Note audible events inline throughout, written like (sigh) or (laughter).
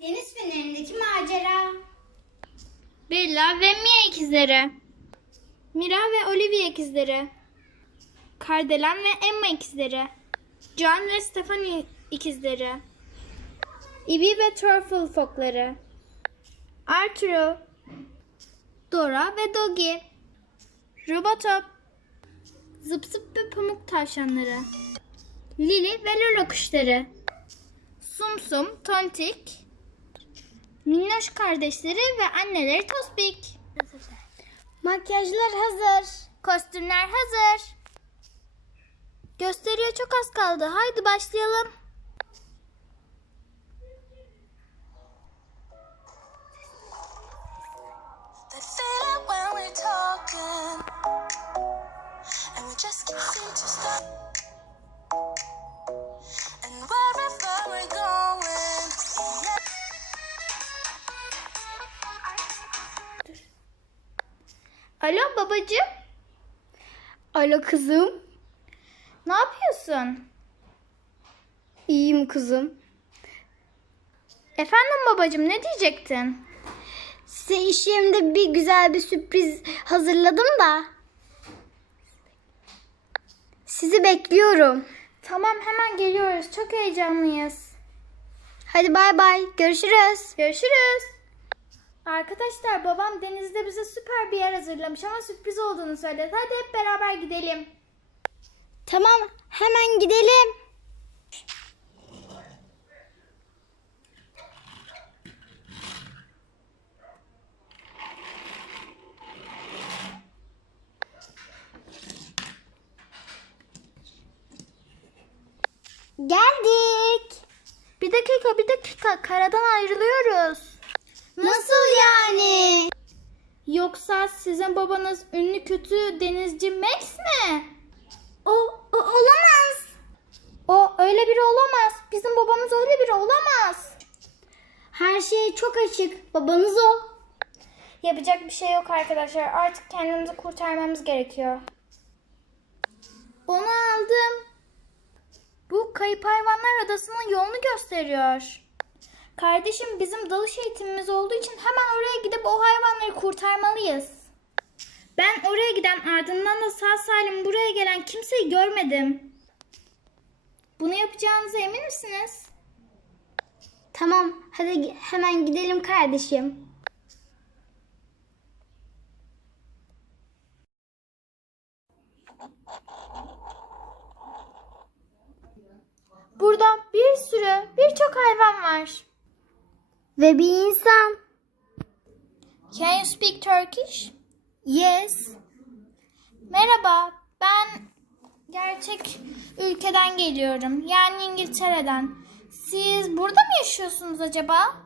Deniz fenerindeki macera. Bella ve Mia ikizleri. Mira ve Olivia ikizleri. Kardelen ve Emma ikizleri. John ve Stephanie ikizleri. Ivy ve Turtle fokları. Arturo. Dora ve Doggy. Robotop. Zıp zıp ve pamuk tavşanları. Lili ve Lolo kuşları. Sum Sum, Tontik, Minnoş kardeşleri ve anneleri Tospik. Makyajlar hazır. Kostümler hazır. Gösteriye çok az kaldı. Haydi başlayalım. Just can't seem to stop. Alo babacığım. Alo kızım. Ne yapıyorsun? İyiyim kızım. Efendim babacığım ne diyecektin? Size iş yerimde bir güzel bir sürpriz hazırladım da. Sizi bekliyorum. Tamam hemen geliyoruz. Çok heyecanlıyız. Hadi bay bay. Görüşürüz. Görüşürüz. Arkadaşlar babam denizde bize süper bir yer hazırlamış ama sürpriz olduğunu söyledi. Hadi hep beraber gidelim. Tamam. Hemen gidelim. Geldik. Bir dakika bir dakika karadan ayrılıyoruz. Nasıl yani? Yoksa sizin babanız ünlü kötü denizci Max mi? O, o olamaz. O öyle biri olamaz. Bizim babamız öyle biri olamaz. Her şey çok açık. Babanız o. Yapacak bir şey yok arkadaşlar. Artık kendimizi kurtarmamız gerekiyor. Onu aldım. Bu kayıp hayvanlar adasının yolunu gösteriyor. Kardeşim bizim dalış eğitimimiz olduğu için hemen oraya gidip o hayvanları kurtarmalıyız. Ben oraya giden ardından da sağ salim buraya gelen kimseyi görmedim. Bunu yapacağınıza emin misiniz? Tamam. Hadi hemen gidelim kardeşim. Burada bir sürü, birçok hayvan var. Ve bir insan. Can you speak Turkish? Yes. Merhaba, ben gerçek ülkeden geliyorum. Yani İngiltere'den. Siz burada mı yaşıyorsunuz acaba?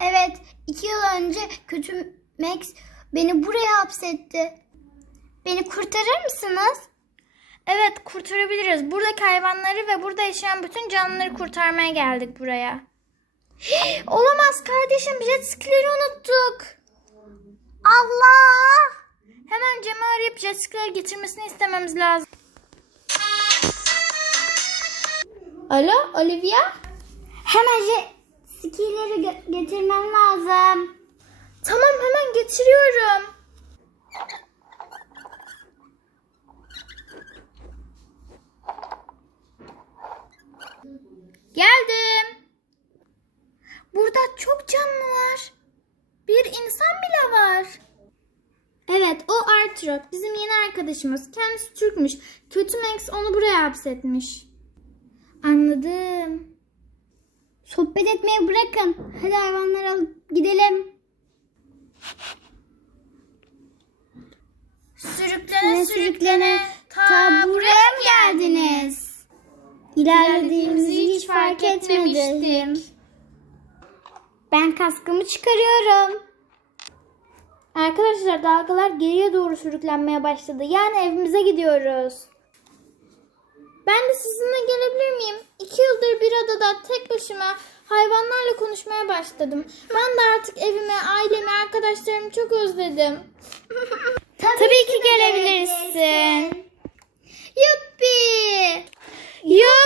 Evet. iki yıl önce kötü Max beni buraya hapsetti. Beni kurtarır mısınız? Evet, kurtarabiliriz. Buradaki hayvanları ve burada yaşayan bütün canlıları kurtarmaya geldik buraya. (gasps) Olamaz kardeşim, jet skileri unuttuk. Allah! Hemen Cem'i arayıp jet skileri getirmesini istememiz lazım. Alo, Olivia? Hemen jet skileri ge- getirmem lazım. Tamam, hemen getiriyorum. Geldim. Burada çok canlı var. Bir insan bile var. Evet o Arthur. Bizim yeni arkadaşımız. Kendisi Türkmüş. Kötü Max onu buraya hapsetmiş. Anladım. Sohbet etmeyi bırakın. Hadi hayvanları alıp gidelim. Sürüklene Ne sürüklene ta buraya mı geldiniz? İlerlediğimizi hiç fark etmedim. Ben kaskımı çıkarıyorum. Arkadaşlar dalgalar geriye doğru sürüklenmeye başladı. Yani evimize gidiyoruz. Ben de sizinle gelebilir miyim? İki yıldır bir adada tek başıma hayvanlarla konuşmaya başladım. Ben de artık evimi, ailemi, arkadaşlarımı çok özledim. (laughs) Tabii ki gelebilirsin. Yuppi! Yuh!